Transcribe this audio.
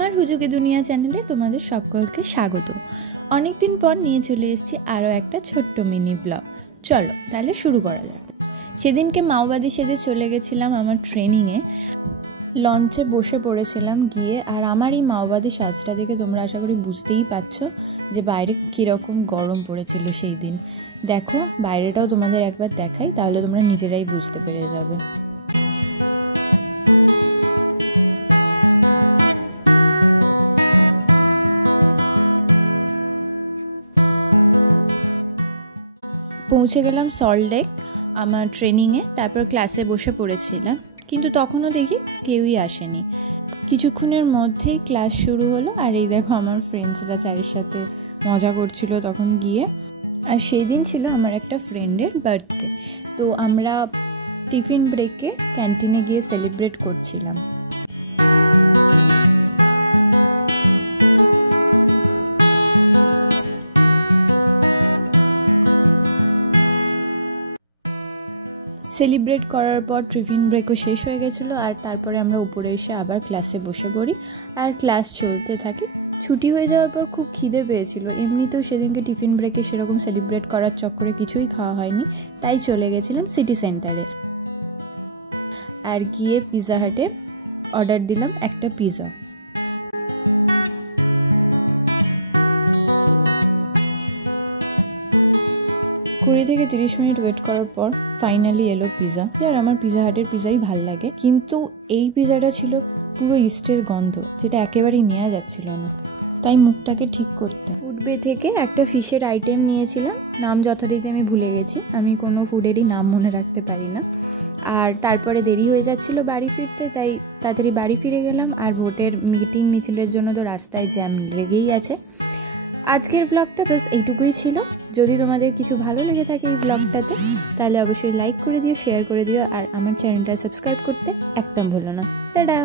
আমার হুজুগে দুনিয়া চ্যানেলে তোমাদের সকলকে স্বাগত। অনেক দিন পর নিয়ে চলে এসেছি আরও একটা ছোট্ট মিনি ব্লগ। চলো তাহলে শুরু করা যাক। সেদিনকে মাওবাদী সেজে চলে গেছিলাম আমার ট্রেনিংয়ে। লঞ্চে বসে পড়েছিলাম গিয়ে, আর আমার এই মাওবাদী সাজটা দেখে তোমরা আশা করি বুঝতেই পারছো যে বাইরে কীরকম গরম পড়েছিল সেই দিন। দেখো বাইরেটাও তোমাদের একবার দেখাই, তাহলে তোমরা নিজেরাই বুঝতে পেরে যাবে। পৌঁছে গেলাম সল্টলেক আমার ট্রেনিংয়ে, তারপর ক্লাসে বসে পড়েছিলাম, কিন্তু তখনও দেখি কেউই আসেনি। কিছুক্ষণের মধ্যেই ক্লাস শুরু হলো, আর এই দেখো আমার ফ্রেন্ডসরা চারির সাথে মজা করছিল তখন গিয়ে। আর সেই দিন ছিল আমার একটা ফ্রেন্ডের বার্থডে, তো আমরা টিফিন ব্রেকে ক্যান্টিনে গিয়ে সেলিব্রেট করছিলাম। সেলিব্রেট করার পর টিফিন ব্রেকও শেষ হয়ে গেছিলো, আর তারপরে আমরা উপরে এসে আবার ক্লাসে বসে পড়ি, আর ক্লাস চলতে থাকে। ছুটি হয়ে যাওয়ার পর খুব খিদে পেয়েছিল। এমনিতেও সেদিনকে টিফিন ব্রেকে সেরকম সেলিব্রেট করার চক্করে কিছুই খাওয়া হয়নি, তাই চলে গেছিলাম সিটি সেন্টারে। আর গিয়ে পিৎজা হাটে অর্ডার দিলাম একটা পিৎজা। 20 থেকে 30 মিনিট ওয়েট করার পর ফাইনালি এলো পিৎজা। আর আমার পিৎজা হাটের পিৎজাই ভাল লাগে, কিন্তু এই পিৎজাটা ছিল পুরো ইস্টের গন্ধ, যেটা একেবারেই নেওয়া যাচ্ছিল না। তাই মুখটাকে ঠিক করতে ফুডবে থেকে একটা ফিশের আইটেম নিয়েছিলাম, নাম যথারীতি আমি ভুলে গেছি, আমি কোনো ফুডেরই নাম মনে রাখতে পারি না। আর তারপরে দেরি হয়ে যাচ্ছিল বাড়ি ফিরতে, তাই তাড়াতাড়ি বাড়ি ফিরে গেলাম। আর ভোটের মিটিং মিছিলের জন্য তো রাস্তায় জ্যাম লেগেই আছে। আজকের ব্লগটা বেশ এইটুকুই ছিল। যদি তোমাদের কিছু ভালো লেগে থাকে এই ব্লগটাতে, তাহলে অবশ্যই লাইক করে দিও, শেয়ার করে দিও, আর আমার চ্যানেলটা সাবস্ক্রাইব করতে একদম ভুলো না। টাটা।